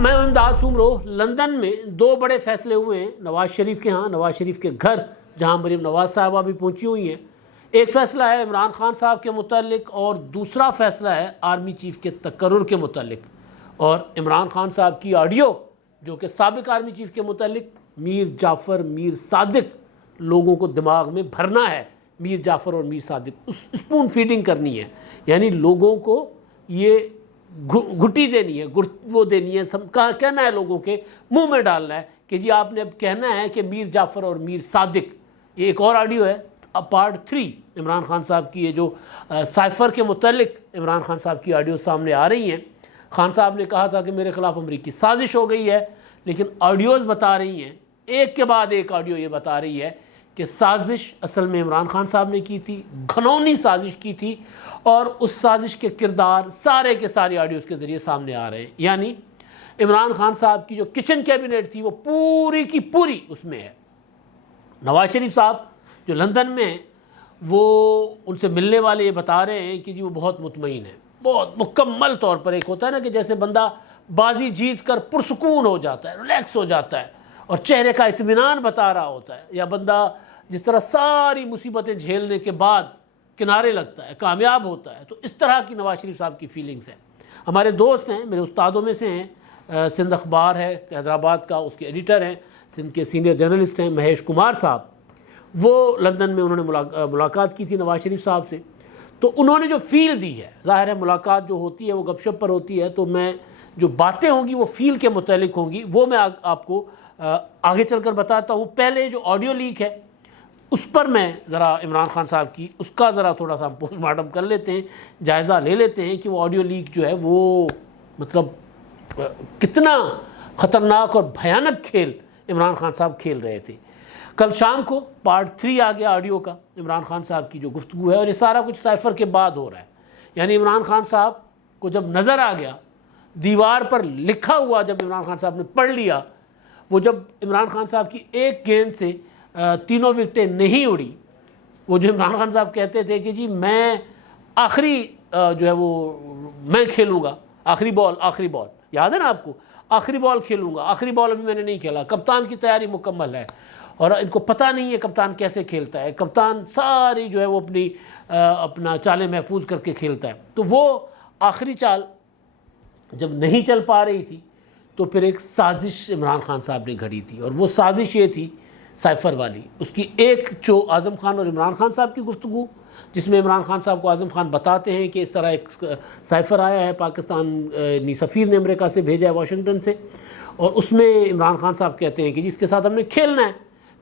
میں امداد سومرو لندن میں 2 بڑے فیصلے ہوئے ہیں نواز شریف کے ہاں، نواز شریف کے گھر جہاں مریم نواز صاحبہ بھی پہنچی ہوئی ہیں۔ ایک فیصلہ ہے عمران خان صاحب کے متعلق اور دوسرا فیصلہ ہے آرمی چیف کے تقرر کے متعلق۔ اور عمران خان صاحب کی آڈیو جو کہ سابق آرمی چیف کے متعلق میر جعفر میر صادق لوگوں کو دماغ میں بھرنا ہے، میر جعفر اور میر صادق اسپون فیڈنگ کرنی ہے، یعنی لوگوں کو یہ گھٹی دینی ہے، وہ دینی ہے، کہنا ہے لوگوں کے منہ میں ڈالنا ہے کہ جی آپ نے اب کہنا ہے کہ میر جعفر اور میر صادق۔ یہ ایک اور آڈیو ہے پارٹ 3 عمران خان صاحب کی، یہ جو سائفر کے متعلق عمران خان صاحب کی آڈیو سامنے آ رہی ہیں۔ خان صاحب نے کہا تھا کہ میرے خلاف امریکی سازش ہو گئی ہے، لیکن آڈیوز بتا رہی ہیں ایک کے بعد ایک آڈیو یہ بتا رہی ہے کہ سازش اصل میں عمران خان صاحب نے کی تھی، گھنونی سازش کی تھی، اور اس سازش کے کردار سارے کے سارے آڈیوز کے ذریعے سامنے آ رہے ہیں۔ یعنی عمران خان صاحب کی جو کچن کیبنٹ تھی وہ پوری کی پوری اس میں ہے۔ نواز شریف صاحب جو لندن میں ہیں وہ ان سے ملنے والے یہ بتا رہے ہیں کہ جی وہ بہت مطمئن ہیں، بہت مکمل طور پر۔ ایک ہوتا ہے نا کہ جیسے بندہ بازی جیت کر پرسکون ہو جاتا ہے، ریلیکس ہو جاتا ہے اور چہرے کا اطمینان بتا رہا ہوتا ہے، یا بندہ جس طرح ساری مصیبتیں جھیلنے کے بعد کنارے لگتا ہے، کامیاب ہوتا ہے، تو اس طرح کی نواز شریف صاحب کی فیلنگز ہیں۔ ہمارے دوست ہیں، میرے استادوں میں سے ہیں، سندھ اخبار ہے حیدرآباد کا، اس کے ایڈیٹر ہیں، سندھ کے سینئر جرنلسٹ ہیں مہیش کمار صاحب، وہ لندن میں انہوں نے ملاقات کی تھی نواز شریف صاحب سے۔ تو انہوں نے جو فیل دی ہے، ظاہر ہے ملاقات جو ہوتی ہے وہ گپ شپ پر ہوتی ہے، تو میں جو باتیں ہوں گی وہ فیل کے متعلق ہوں گی، وہ میں آپ کو آگے چل کر بتاتا ہوں۔ پہلے جو آڈیو لیک ہے اس پر میں ذرا عمران خان صاحب کی اس کا ذرا تھوڑا سا پوسٹ مارٹم کر لیتے ہیں، جائزہ لے لیتے ہیں کہ وہ آڈیو لیک جو ہے وہ مطلب کتنا خطرناک اور بھیانک کھیل عمران خان صاحب کھیل رہے تھے۔ کل شام کو پارٹ 3 آ گیا آڈیو کا، عمران خان صاحب کی جو گفتگو ہے، اور یہ سارا کچھ سائفر کے بعد ہو رہا ہے۔ یعنی عمران خان صاحب کو جب نظر آ گیا، دیوار پر لکھا ہوا جب عمران خان صاحب نے پڑھ لیا، وہ جب عمران خان صاحب کی ایک گیند سے 3 وکٹیں نہیں اڑی، وہ جو عمران خان صاحب کہتے تھے کہ جی میں آخری جو ہے وہ میں کھیلوں گا، آخری بال یاد ہے نا آپ کو، آخری بال کھیلوں گا، آخری بال ابھی میں نے نہیں کھیلا، کپتان کی تیاری مکمل ہے، اور ان کو پتہ نہیں ہے کپتان کیسے کھیلتا ہے، کپتان ساری جو ہے وہ اپنا چالیں محفوظ کر کے کھیلتا ہے۔ تو وہ آخری چال جب نہیں چل پا رہی تھی تو پھر ایک سازش عمران خان صاحب نے گھڑی تھی، اور وہ سازش یہ تھی سائفر والی۔ اس کی ایک جو اعظم خان اور عمران خان صاحب کی گفتگو، جس میں عمران خان صاحب کو اعظم خان بتاتے ہیں کہ اس طرح ایک سائفر آیا ہے، پاکستانی سفیر نے امریکہ سے بھیجا ہے واشنگٹن سے، اور اس میں عمران خان صاحب کہتے ہیں کہ جی اس کے ساتھ ہم نے کھیلنا ہے۔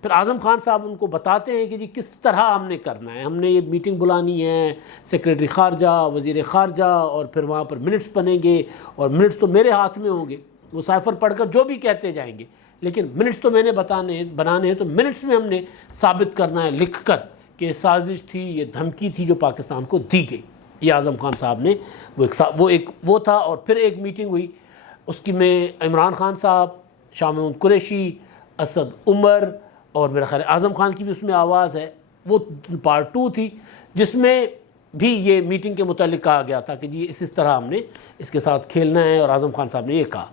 پھر اعظم خان صاحب ان کو بتاتے ہیں کہ جی کس طرح ہم نے کرنا ہے، ہم نے یہ میٹنگ بلانی ہے، سیکریٹری خارجہ، وزیر خارجہ، اور پھر وہاں پر منٹس بنیں گے، اور منٹس تو میرے ہاتھ میں ہوں گے، وہ سائفر پڑھ کر جو بھی کہتے جائیں گے، لیکن منٹس تو میں نے بنانے ہیں، تو منٹس میں ہم نے ثابت کرنا ہے لکھ کر کہ سازش تھی، یہ دھمکی تھی جو پاکستان کو دی گئی۔ یہ اعظم خان صاحب نے وہ تھا۔ اور پھر ایک میٹنگ ہوئی، اس کی میں عمران خان صاحب، شاہ محمود قریشی، اسد عمر، اور میرا خیال اعظم خان کی بھی اس میں آواز ہے، وہ پارٹ 2 تھی، جس میں بھی یہ میٹنگ کے متعلق کہا گیا تھا کہ جی اس طرح ہم نے اس کے ساتھ کھیلنا ہے، اور اعظم خان صاحب نے یہ کہا۔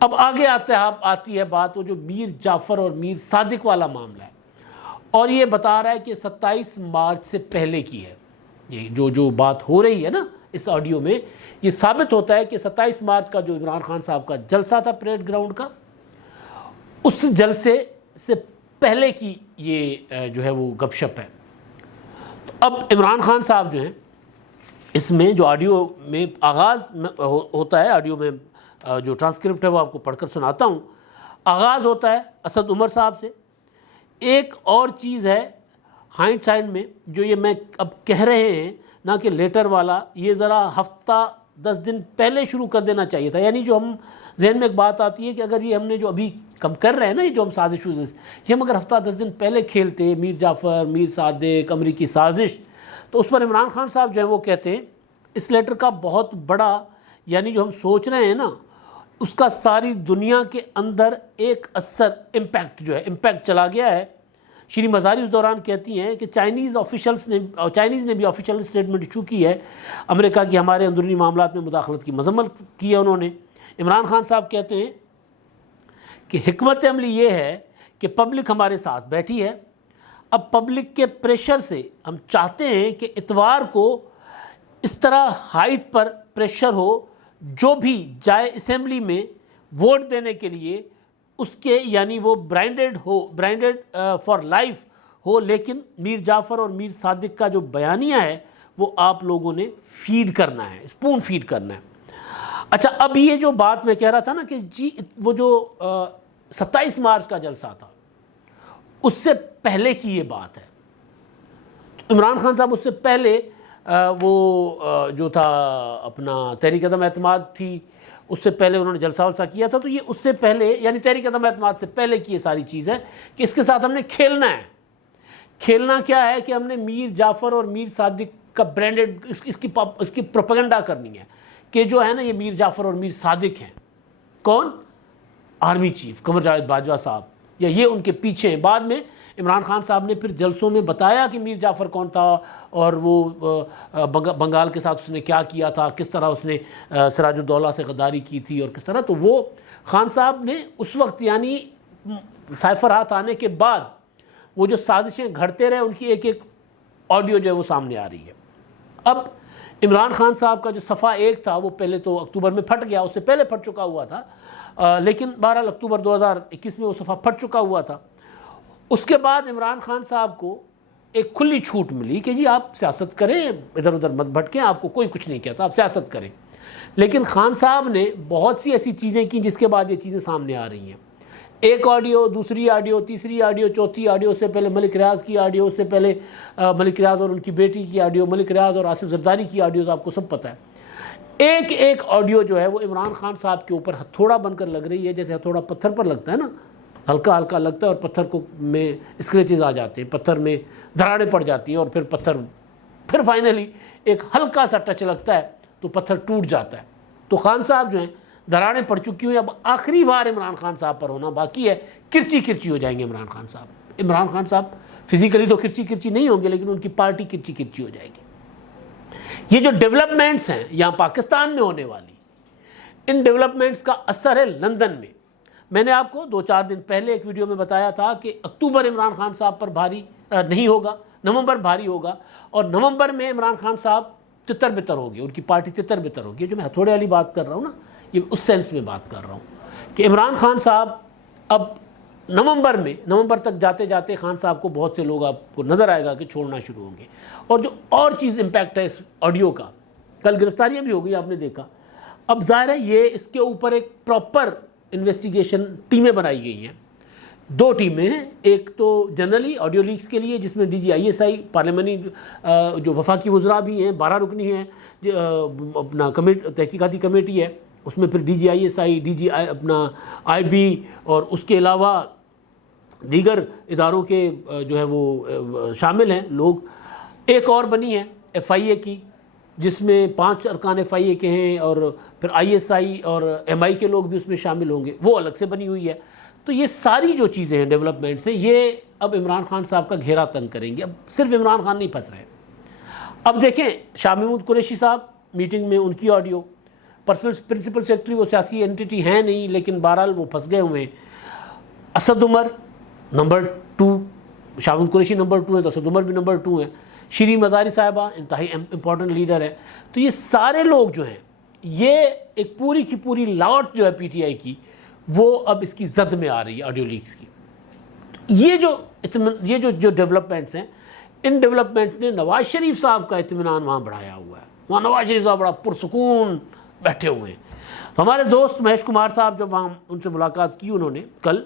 اب آگے آتی ہے بات وہ جو میر جعفر اور میر صادق والا معاملہ ہے، اور یہ بتا رہا ہے کہ 27 مارچ سے پہلے کی ہے یہ جو بات ہو رہی ہے نا اس آڈیو میں، یہ ثابت ہوتا ہے کہ 27 مارچ کا جو عمران خان صاحب کا جلسہ تھا پریڈ گراؤنڈ کا، اس جلسے سے پہلے کی یہ جو ہے وہ گپ شپ ہے۔ تو اب عمران خان صاحب جو ہیں، اس میں جو آڈیو میں آغاز ہوتا ہے، آڈیو میں جو ٹرانسکرپٹ ہے وہ آپ کو پڑھ کر سناتا ہوں۔ آغاز ہوتا ہے اسد عمر صاحب سے۔ ایک اور چیز ہے ہائنڈ سائڈ میں جو یہ میں اب کہہ رہے ہیں نہ کہ لیٹر والا، یہ ذرا ہفتہ 10 دن پہلے شروع کر دینا چاہیے تھا۔ یعنی جو ہم ذہن میں ایک بات آتی ہے کہ اگر یہ ہم نے جو ابھی کم کر رہے ہیں نا، یہ جو ہم سازش یہ ہم اگر ہفتہ 10 دن پہلے کھیلتے، میر جعفر، میر صادق، امریکی سازش، تو اس پر عمران خان صاحب جو ہیں وہ کہتے ہیں اس لیٹر کا بہت بڑا، یعنی جو ہم سوچ رہے ہیں نا، اس کا ساری دنیا کے اندر ایک اثر امپیکٹ چلا گیا ہے۔ شری مزاری اس دوران کہتی ہیں کہ چائنیز نے بھی آفیشیل اسٹیٹمنٹ ایشو کی ہے، امریکہ کی ہمارے اندرونی معاملات میں مداخلت کی مذمت کی ہے انہوں نے۔ عمران خان صاحب کہتے ہیں کہ حکمت عملی یہ ہے کہ پبلک ہمارے ساتھ بیٹھی ہے، اب پبلک کے پریشر سے ہم چاہتے ہیں کہ اتوار کو اس طرح ہائٹ پر پریشر ہو، جو بھی جائے اسمبلی میں ووٹ دینے کے لیے اس کے یعنی وہ برانڈڈ فار لائف ہو، لیکن میر جعفر اور میر صادق کا جو بیانیہ ہے وہ آپ لوگوں نے فیڈ کرنا ہے، اسپون فیڈ کرنا ہے۔ اچھا، اب یہ جو بات میں کہہ رہا تھا نا کہ جی وہ جو 27 مارچ کا جلسہ تھا اس سے پہلے کی یہ بات ہے، عمران خان صاحب اس سے پہلے وہ جو تھا اپنا تحریک عدم اعتماد تھی، اس سے پہلے انہوں نے جلسہ ولسہ کیا تھا، تو یہ اس سے پہلے یعنی تحریک عدم اعتماد سے پہلے کی یہ ساری چیز ہے کہ اس کے ساتھ ہم نے کھیلنا ہے۔ کھیلنا کیا ہے کہ ہم نے میر جعفر اور میر صادق کا برانڈڈ اس کی پروپیگنڈا کرنی ہے کہ جو ہے نا یہ میر جعفر اور میر صادق ہیں۔ کون؟ آرمی چیف قمر جاوید باجوہ صاحب، یا یہ ان کے پیچھے ہیں۔ بعد میں عمران خان صاحب نے پھر جلسوں میں بتایا کہ میر جعفر کون تھا اور وہ بنگال کے ساتھ اس نے کیا کیا تھا، کس طرح اس نے سراج الدولہ سے غداری کی تھی اور کس طرح۔ تو وہ خان صاحب نے اس وقت یعنی سائفر ہاتھ آنے کے بعد وہ جو سازشیں گھڑتے رہے ان کی ایک ایک آڈیو جو ہے وہ سامنے آ رہی ہے۔ اب عمران خان صاحب کا جو صفحہ 1 تھا وہ پہلے تو اکتوبر میں پھٹ گیا، اس سے پہلے پھٹ چکا ہوا تھا، لیکن 12 اکتوبر 2021 میں وہ صفحہ پھٹ چکا ہوا تھا۔ اس کے بعد عمران خان صاحب کو ایک کھلی چھوٹ ملی کہ جی آپ سیاست کریں، ادھر ادھر مت بھٹکیں، آپ کو کوئی کچھ نہیں کہتا، آپ سیاست کریں۔ لیکن خان صاحب نے بہت سی ایسی چیزیں کی جس کے بعد یہ چیزیں سامنے آ رہی ہیں۔ ایک آڈیو، دوسری آڈیو، تیسری آڈیو، چوتھی آڈیو، اس سے پہلے ملک ریاض کی آڈیو، اس سے پہلے ملک ریاض اور ان کی بیٹی کی آڈیو، ملک ریاض اور آصف زرداری کی آڈیوز، آپ کو سب پتہ ہے۔ ایک ایک آڈیو جو ہے وہ عمران خان صاحب کے اوپر ہتھوڑا بن کر لگ رہی ہے، جیسے ہتھوڑا پتھر پر لگتا ہے نا، ہلکا ہلکا لگتا ہے اور پتھر کو میں اسکریچز آ جاتے ہیں، پتھر میں دراڑیں پڑ جاتی ہیں اور پھر پتھر پھر فائنلی ایک ہلکا سا ٹچ لگتا ہے تو پتھر ٹوٹ جاتا ہے۔ تو خان صاحب جو ہیں دراڑیں پڑ چکی ہوئی، اب آخری بار عمران خان صاحب پر ہونا باقی ہے، کرچی کرچی ہو جائیں گے عمران خان صاحب۔ عمران خان صاحب فزیکلی تو کرچی کرچی نہیں ہوں گے لیکن ان کی پارٹی کرچی کرچی ہو جائے گی۔ یہ جو ڈیولپمنٹس ہیں یہاں پاکستان میں ہونے والی، ان ڈیولپمنٹس کا اثر ہے لندن میں۔ میں نے آپ کو 2-4 دن پہلے ایک ویڈیو میں بتایا تھا کہ اکتوبر عمران خان صاحب پر بھاری نہیں ہوگا، نومبر بھاری ہوگا، اور نومبر میں عمران خان صاحب تتر بتر ہوگی، ان کی پارٹی تتر بتر ہوگی۔ جو میں ہتھوڑے والی بات کر رہا ہوں نا، یہ اس سینس میں بات کر رہا ہوں کہ عمران خان صاحب اب نومبر تک جاتے جاتے خان صاحب کو بہت سے لوگ آپ کو نظر آئے گا کہ چھوڑنا شروع ہوں گے۔ اور جو اور چیز امپیکٹ ہے اس آڈیو کا، کل گرفتاریاں بھی ہو گئی، آپ نے دیکھا۔ اب ظاہر ہے یہ اس کے اوپر ایک پراپر انویسٹیگیشن ٹیمیں بنائی گئی ہیں، 2 ٹیمیں ہیں۔ ایک تو جنرلی آڈیو لیکس کے لیے جس میں ڈی جی ISI پارلیمانی جو وفاقی وزراء بھی ہیں، 12 رکنی ہیں، اپنا تحقیقاتی کمیٹی ہے، اس میں پھر D G ISI، D G اپنا IB اور اس کے علاوہ دیگر اداروں کے جو ہے وہ شامل ہیں لوگ۔ ایک اور بنی ہے FIA کی جس میں 5 ارکان FIA کے ہیں، اور پھر ISI اور MI کے لوگ بھی اس میں شامل ہوں گے، وہ الگ سے بنی ہوئی ہے۔ تو یہ ساری جو چیزیں ہیں ڈیولپمنٹس ہیں، یہ اب عمران خان صاحب کا گھیرا تنگ کریں گے۔ اب صرف عمران خان نہیں پھنس رہے۔ اب دیکھیں شاہ محمود قریشی صاحب میٹنگ میں ان کی آڈیو، پرنسپل سیکرٹری وہ سیاسی اینٹی ہیں نہیں لیکن بہرحال وہ پھنس گئے ہوئے ہیں۔ اسد عمر نمبر 2، شاہ محمود قریشی نمبر 2 ہیں تو اسد عمر بھی نمبر 2 ہیں۔ شیریں مزاری صاحبہ انتہائی امپورٹنٹ لیڈر ہے۔ تو یہ سارے لوگ جو ہیں، یہ ایک پوری کی پوری لاٹ جو ہے PTI کی، وہ اب اس کی زد میں آ رہی ہے آڈیو لیکس کی۔ یہ جو ڈیولپمنٹس ہیں، ان ڈیولپمنٹ نے نواز شریف صاحب کا اطمینان وہاں بڑھایا ہوا ہے۔ وہاں نواز شریف صاحب بڑا پرسکون بیٹھے ہوئے ہیں۔ تو ہمارے دوست مہیش کمار صاحب جب وہاں ان سے ملاقات کی انہوں نے کل،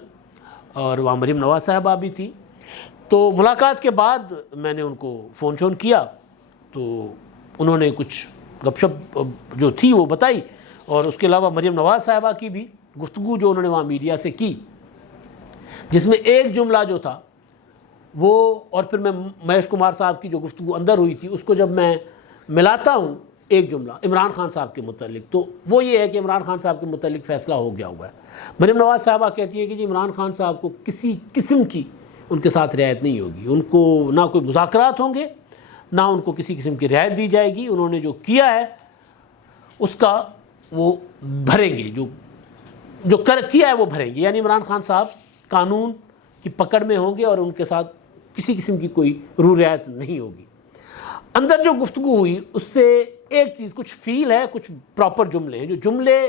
اور وہاں مریم نواز صاحبہ بھی تھی، تو ملاقات کے بعد میں نے ان کو فون شون کیا تو انہوں نے کچھ گپ شپ جو تھی وہ بتائی، اور اس کے علاوہ مریم نواز صاحبہ کی بھی گفتگو جو انہوں نے وہاں میڈیا سے کی، جس میں ایک جملہ جو تھا وہ، اور پھر میں مہیش کمار صاحب کی جو گفتگو اندر ہوئی تھی اس کو جب میں ملاتا ہوں ایک جملہ عمران خان صاحب کے متعلق، تو وہ یہ ہے کہ عمران خان صاحب کے متعلق فیصلہ ہو گیا ہوا ہے۔ مریم نواز صاحبہ کہتی ہے کہ جی عمران خان صاحب کو کسی قسم کی ان کے ساتھ رعایت نہیں ہوگی، ان کو نہ کوئی مذاکرات ہوں گے، نہ ان کو کسی قسم کی رعایت دی جائے گی۔ انہوں نے جو کیا ہے اس کا وہ بھریں گے، جو کیا ہے وہ بھریں گے، یعنی عمران خان صاحب قانون کی پکڑ میں ہوں گے اور ان کے ساتھ کسی قسم کی کوئی رو رعایت نہیں ہوگی۔ اندر جو گفتگو ہوئی اس سے ایک چیز کچھ فیل ہے، کچھ پراپر جملے ہیں، جو جملے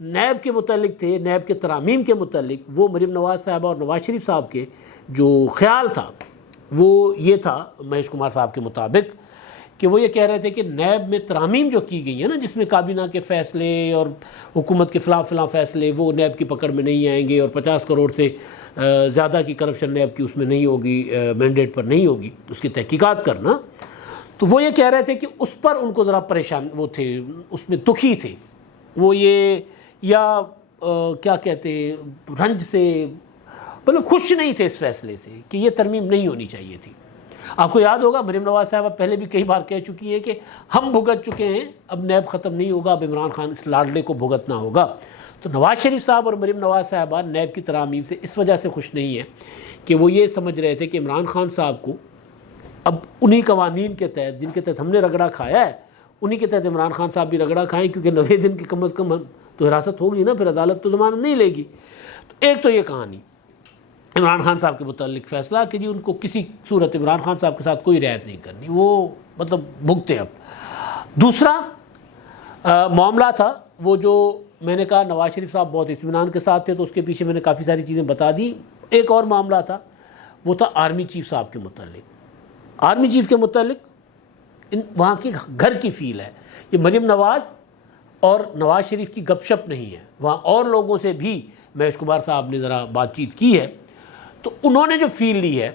نیب کے متعلق تھے، نیب کے ترامیم کے متعلق، وہ مریم نواز صاحبہ اور نواز شریف صاحب کے جو خیال تھا وہ یہ تھا مہیش کمار صاحب کے مطابق کہ وہ یہ کہہ رہے تھے کہ نیب میں ترامیم جو کی گئی ہیں نا، جس میں کابینہ کے فیصلے اور حکومت کے فلاں فیصلے وہ نیب کی پکڑ میں نہیں آئیں گے، اور 50 کروڑ سے زیادہ کی کرپشن نیب کی اس میں نہیں ہوگی، مینڈیٹ پر نہیں ہوگی اس کی تحقیقات کرنا، تو وہ یہ کہہ رہے تھے کہ اس پر ان کو ذرا پریشان وہ تھے، اس میں دکھی تھے وہ، یہ یا کیا کہتے رنج سے، مطلب خوش نہیں تھے اس فیصلے سے کہ یہ ترمیم نہیں ہونی چاہیے تھی۔ آپ کو یاد ہوگا مریم نواز صاحبہ پہلے بھی کئی بار کہہ چکی ہے کہ ہم بھگت چکے ہیں، اب نیب ختم نہیں ہوگا، اب عمران خان اس لاڈلے کو بھگتنا ہوگا۔ تو نواز شریف صاحب اور مریم نواز صاحبہ نیب کی ترامیم سے اس وجہ سے خوش نہیں ہیں کہ وہ یہ سمجھ رہے تھے کہ عمران خان صاحب کو اب انہی قوانین کے تحت جن کے تحت ہم نے رگڑا کھایا ہے، انہی کے تحت عمران خان صاحب بھی رگڑا کھائیں، کیونکہ 90 دن کی کم از کم تو حراست ہوگی نا، پھر عدالت تو ضمانت نہیں لے گی۔ تو ایک تو یہ کہانی عمران خان صاحب کے متعلق فیصلہ کہ جی ان کو کسی صورت عمران خان صاحب کے ساتھ کوئی رعایت نہیں کرنی، وہ مطلب بھگتے اب۔ دوسرا معاملہ تھا وہ جو میں نے کہا نواز شریف صاحب بہت اطمینان کے ساتھ تھے، تو اس کے پیچھے میں نے کافی ساری چیزیں بتا دی۔ ایک اور معاملہ تھا وہ تھا آرمی چیف صاحب کے متعلق۔ آرمی چیف کے متعلق وہاں کی گھر کی فیل ہے، یہ مریم نواز اور نواز شریف کی گپ شپ نہیں ہے، وہاں اور لوگوں سے بھی مہیش کمار صاحب نے ذرا بات چیت کی ہے، تو انہوں نے جو فیل لی ہے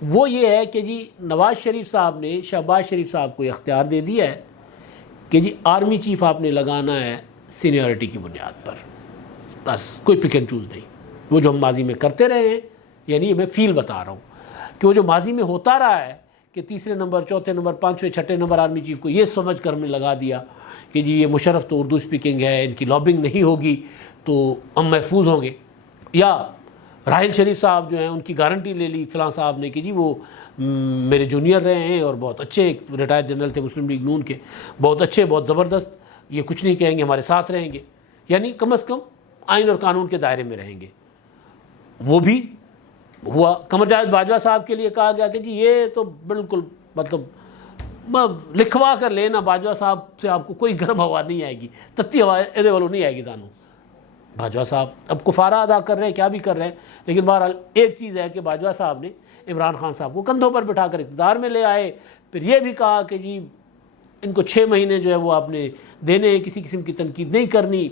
وہ یہ ہے کہ جی نواز شریف صاحب نے شہباز شریف صاحب کو اختیار دے دیا ہے کہ جی آرمی چیف آپ نے لگانا ہے سینیورٹی کی بنیاد پر، بس کوئی پک اینڈ چوز نہیں، وہ جو ہم ماضی میں کرتے رہے ہیں، یعنی میں فیل بتا رہا ہوں کہ وہ جو ماضی میں ہوتا رہا ہے کہ تیسرے نمبر، چوتھے نمبر، پانچویں، چھٹے نمبر آرمی چیف کو یہ سمجھ کر ہم نے لگا دیا کہ جی یہ مشرف تو اردو اسپیکنگ ہے، ان کی لابنگ نہیں ہوگی تو ہم محفوظ ہوں گے، یا راحل شریف صاحب جو ہیں ان کی گارنٹی لے لی فلاں صاحب نے کہ جی وہ میرے جونیئر رہے ہیں اور بہت اچھے ریٹائر جنرل تھے مسلم لیگ نون کے، بہت اچھے، بہت زبردست، یہ کچھ نہیں کہیں گے، ہمارے ساتھ رہیں گے، یعنی کم از کم آئین اور قانون کے دائرے میں رہیں گے۔ وہ بھی ہوا۔ قمر جاوید باجوہ صاحب کے لیے کہا گیا کہ جی یہ تو بالکل مطلب لکھوا کر لینا، باجوہ صاحب سے آپ کو کوئی گرم ہوا نہیں آئے گی، تتی ہوا ادھے والوں نہیں آئے گی دانوں۔ باجوہ صاحب اب کفارہ ادا کر رہے ہیں، کیا بھی کر رہے ہیں، لیکن بہرحال ایک چیز ہے کہ باجوہ صاحب نے عمران خان صاحب کو کندھوں پر بٹھا کر اقتدار میں لے آئے، پھر یہ بھی کہا کہ جی ان کو 6 مہینے جو ہے وہ آپ نے دینے ہیں، کسی قسم کی تنقید نہیں کرنی۔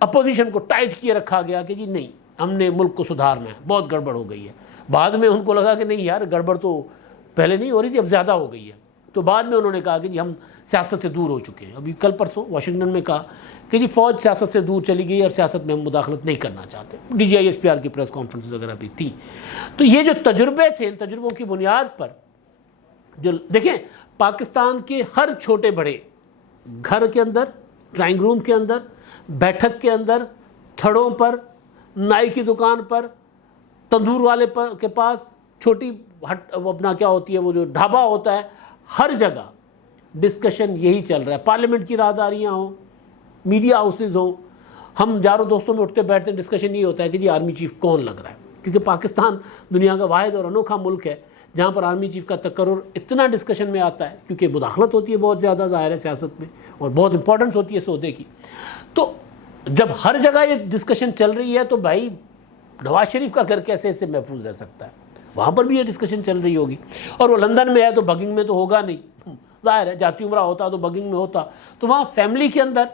اپوزیشن کو ٹائٹ کیے رکھا گیا کہ جی نہیں، ہم نے ملک کو سدھارنا ہے، بہت گڑبڑ ہو گئی ہے۔ بعد میں ان کو لگا کہ نہیں یار گڑبڑ تو پہلے نہیں ہو رہی تھی، اب زیادہ ہو گئی ہے، تو بعد میں انہوں نے کہا کہ جی ہم سیاست سے دور ہو چکے ہیں۔ ابھی کل پرسوں واشنگٹن میں کہا کہ جی فوج سیاست سے دور چلی گئی اور سیاست میں ہم مداخلت نہیں کرنا چاہتے۔ D G I S P R کی پریس کانفرنس وغیرہ بھی تھی۔ تو یہ جو تجربے تھے، ان تجربوں کی بنیاد پر جو دیکھیں پاکستان کے ہر چھوٹے بڑے گھر کے اندر، ڈرائنگ روم کے اندر، بیٹھک کے اندر، تھڑوں پر، نائی کی دکان پر، تندور والے کے پاس، چھوٹی اپنا کیا ہوتی ہے وہ جو ڈھابا ہوتا ہے، ہر جگہ ڈسکشن یہی چل رہا ہے۔ پارلیمنٹ کی راہداریاں ہوں، میڈیا ہاؤسز ہوں، ہم یاروں دوستوں میں اٹھتے بیٹھتے ڈسکشن یہ ہوتا ہے کہ جی آرمی چیف کون لگ رہا ہے، کیونکہ پاکستان دنیا کا واحد اور انوکھا ملک ہے جہاں پر آرمی چیف کا تقرر اتنا ڈسکشن میں آتا ہے، کیونکہ مداخلت ہوتی ہے بہت زیادہ ظاہر ہے سیاست میں، اور بہت امپورٹنس ہوتی ہے اس عہدے کی۔ تو جب ہر جگہ یہ ڈسکشن چل رہی ہے تو بھائی نواز شریف کا گھر کیسے اس سے محفوظ رہ سکتا ہے؟ وہاں پر بھی یہ ڈسکشن چل رہی ہوگی، اور وہ لندن میں ہے تو بگنگ میں تو ہوگا نہیں، ظاہر ہے جاتی عمرہ ہوتا تو بگنگ میں ہوتا، تو وہاں فیملی کے اندر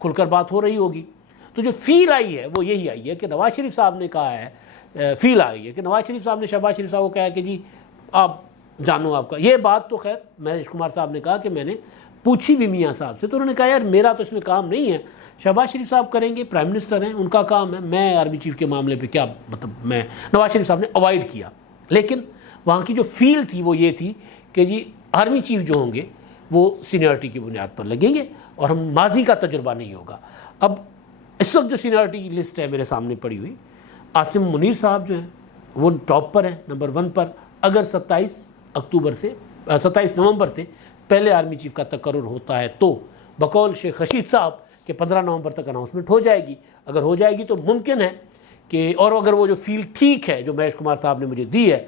کھل کر بات ہو رہی ہوگی۔ تو جو فیل آئی ہے وہ یہی آئی ہے کہ نواز شریف صاحب نے کہا ہے، فیل آ رہی ہے کہ نواز شریف صاحب نے شہباز شریف صاحب کو کہا کہ جی آپ جانو آپ کا یہ بات، تو خیر مہیش کمار صاحب نے کہا کہ میں نے پوچھی بھی میاں صاحب سے، تو انہوں نے کہا یار میرا تو اس میں کام نہیں ہے، شہباز شریف صاحب کریں گے، پرائم منسٹر ہیں، ان کا کام ہے، میں آرمی چیف کے معاملے پہ کیا مطلب، میں نواز شریف صاحب نے اوائڈ کیا۔ لیکن وہاں کی جو فیل تھی وہ یہ تھی کہ جی آرمی چیف جو ہوں گے وہ سینیورٹی کی بنیاد پر لگیں گے اور ہم ماضی کا تجربہ نہیں ہوگا۔ اب اس وقت جو سینیورٹی کی لسٹ ہے میرے سامنے پڑی ہوئی، عاصم منیر صاحب جو ہیں وہ ٹاپ پر ہیں، نمبر 1 پر۔ اگر 27 نومبر سے پہلے آرمی چیف کا تقرر ہوتا ہے تو بقول شیخ رشید صاحب کہ 15 نومبر تک اناؤنسمنٹ ہو جائے گی. اگر ہو جائے گی تو ممکن ہے کہ، اور اگر وہ جو فیل ٹھیک ہے جو مہیش کمار صاحب نے مجھے دی ہے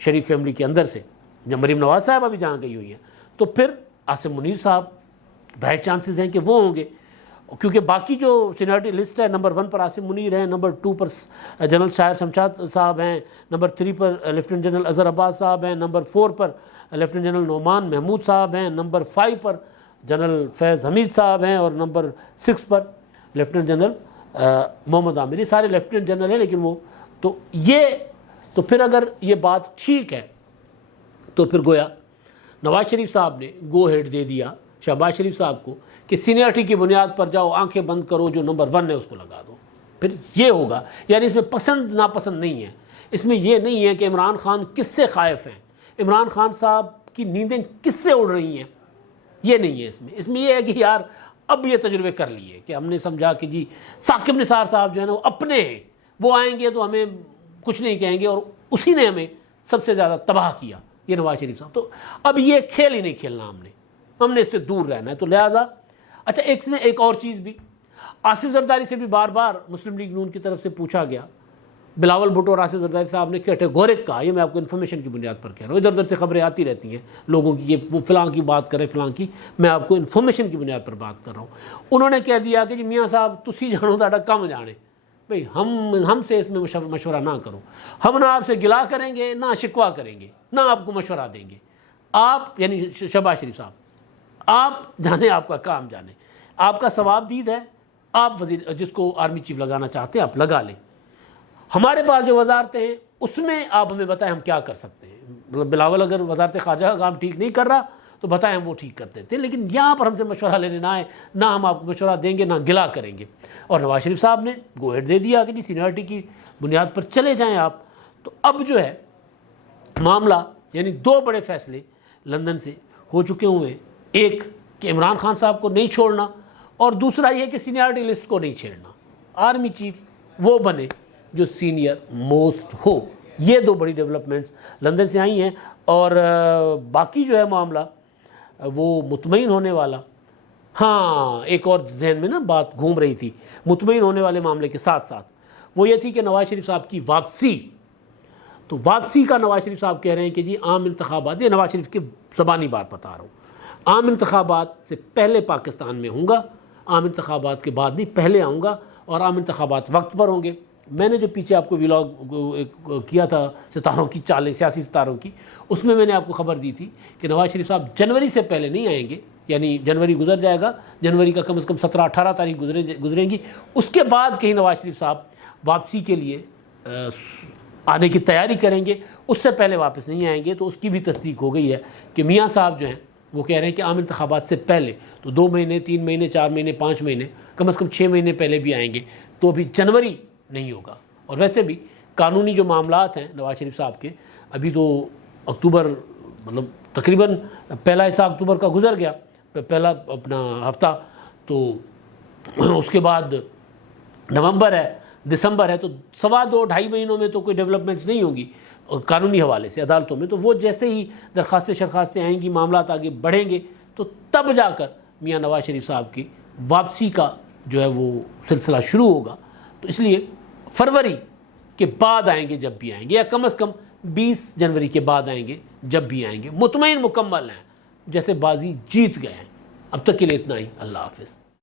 شریف فیملی کے اندر سے، جب مریم نواز صاحبہ بھی جہاں گئی ہوئی ہیں، تو پھر عاصم منیر صاحب برائٹ چانسز ہیں کہ وہ ہوں گے، کیونکہ باقی جو سینیورٹی لسٹ ہے، نمبر 1 پر عاصم منیر ہیں، نمبر 2 پر جنرل شاہر شمشاد صاحب ہیں، نمبر 3 پر لیفٹیننٹ جنرل اظہر عباس صاحب ہیں، نمبر 4 پر لیفٹیننٹ جنرل نعمان محمود صاحب ہیں، نمبر 5 پر جنرل فیض حمید صاحب ہیں، اور نمبر 6 پر لیفٹیننٹ جنرل محمد عامر. یہ سارے لیفٹیننٹ جنرل ہیں، لیکن وہ تو پھر اگر یہ بات ٹھیک ہے تو پھر گویا نواز شریف صاحب نے گو ہیڈ دے دیا شہباز شریف صاحب کو کہ سینئرٹی کی بنیاد پر جاؤ، آنکھیں بند کرو، جو نمبر 1 ہے اس کو لگا دو. پھر یہ ہوگا، یعنی اس میں پسند ناپسند نہیں ہے، اس میں یہ نہیں ہے کہ عمران خان کس سے خائف ہیں، عمران خان صاحب کی نیندیں کس سے اڑ رہی ہیں، یہ نہیں ہے. اس میں یہ ہے کہ یار اب یہ تجربے کر لیے کہ ہم نے سمجھا کہ جی ثاقب نثار صاحب جو ہے نا وہ اپنے ہیں، وہ آئیں گے تو ہمیں کچھ نہیں کہیں گے، اور اسی نے ہمیں سب سے زیادہ تباہ کیا، یہ نواز شریف صاحب. تو اب یہ کھیل ہی نہیں کھیلنا ہم نے اس سے دور رہنا ہے. تو لہٰذا اچھا، اس میں ایک اور چیز بھی، آصف زرداری سے بھی بار بار مسلم لیگ نون کی طرف سے پوچھا گیا. بلاول بھٹو اور آصف زرداری صاحب نے کیٹیگورک کہا، یہ میں آپ کو انفارمیشن کی بنیاد پر کہہ رہا ہوں، ادھر ادھر سے خبریں آتی رہتی ہیں لوگوں کی، یہ وہ فلاں کی بات کریں فلاں کی، میں آپ کو انفارمیشن کی بنیاد پر بات کر رہا ہوں. انہوں نے کہہ دیا کہ جی میاں صاحب تسی جانو تہاڈا کم جانے، بھئی ہم سے اس میں مشورہ نہ کرو، ہم نہ آپ سے گلا کریں گے، نہ شکوہ کریں گے، نہ آپ کو مشورہ دیں گے. آپ یعنی شہباز شریف صاحب، آپ جانے، آپ کا کام جانے، آپ کا ثواب دید ہے، آپ وزیر جس کو آرمی چیف لگانا چاہتے ہیں آپ لگا لیں. ہمارے پاس جو وزارتیں ہیں اس میں آپ ہمیں بتائیں ہم کیا کر سکتے ہیں. مطلب بلاول اگر وزارت خارجہ کا کام ٹھیک نہیں کر رہا تو بتائیں ہم وہ ٹھیک کر دیتے ہیں، لیکن یہاں پر ہم سے مشورہ لینے نہ آئے، نہ ہم آپ کو مشورہ دیں گے، نہ گلا کریں گے. اور نواز شریف صاحب نے گو ہیڈ دے دیا کہ جی سینیورٹی کی بنیاد پر چلے جائیں آپ. تو اب جو ہے معاملہ، یعنی 2 بڑے فیصلے لندن سے ہو چکے ہوئے ہیں، ایک کہ عمران خان صاحب کو نہیں چھوڑنا، اور دوسرا یہ کہ سینیورٹی لسٹ کو نہیں چھیڑنا، آرمی چیف وہ بنے جو سینئر موسٹ ہو. یہ 2 بڑی ڈیولپمنٹس لندن سے آئی ہیں. اور باقی جو ہے معاملہ وہ مطمئن ہونے والا، ہاں ایک اور ذہن میں نا بات گھوم رہی تھی مطمئن ہونے والے معاملے کے ساتھ ساتھ، وہ یہ تھی کہ نواز شریف صاحب کی واپسی. تو واپسی کا نواز شریف صاحب کہہ رہے ہیں کہ جی عام انتخابات، یہ نواز شریف کی زبانی بات بتا رہا ہوں، عام انتخابات سے پہلے پاکستان میں ہوں گا، عام انتخابات کے بعد نہیں، پہلے آؤں گا، اور عام انتخابات وقت پر ہوں گے. میں نے جو پیچھے آپ کو ویلاگ کیا تھا ستاروں کی چالیں، سیاسی ستاروں کی، اس میں نے آپ کو خبر دی تھی کہ نواز شریف صاحب جنوری سے پہلے نہیں آئیں گے، یعنی جنوری گزر جائے گا، جنوری کا کم از کم 17-18 تاریخ گزریں گی، اس کے بعد کہیں نواز شریف صاحب واپسی کے لیے آنے کی تیاری کریں گے، اس سے پہلے واپس نہیں آئیں گے. تو اس کی بھی تصدیق ہو گئی ہے کہ میاں صاحب جو ہیں وہ کہہ رہے ہیں کہ عام انتخابات سے پہلے تو 2 مہینے 3 مہینے 4 مہینے 5 مہینے کم از کم 6 مہینے پہلے بھی آئیں گے. تو ابھی جنوری نہیں ہوگا. اور ویسے بھی قانونی جو معاملات ہیں نواز شریف صاحب کے، ابھی تو اکتوبر، مطلب تقریباً پہلا حصہ اکتوبر کا گزر گیا، پہلا اپنا ہفتہ، تو اس کے بعد نومبر ہے، دسمبر ہے، تو 2.5 مہینوں میں تو کوئی ڈیولپمنٹس نہیں ہوگی قانونی حوالے سے عدالتوں میں. تو وہ جیسے ہی درخواستیں آئیں گی، معاملات آگے بڑھیں گے، تو تب جا کر میاں نواز شریف صاحب کی واپسی کا جو ہے وہ سلسلہ شروع ہوگا. تو اس لیے فروری کے بعد آئیں گے جب بھی آئیں گے، یا کم از کم 20 جنوری کے بعد آئیں گے جب بھی آئیں گے. مطمئن مکمل ہیں، جیسے بازی جیت گئے ہیں. اب تک کے لیے اتنا ہی. اللہ حافظ.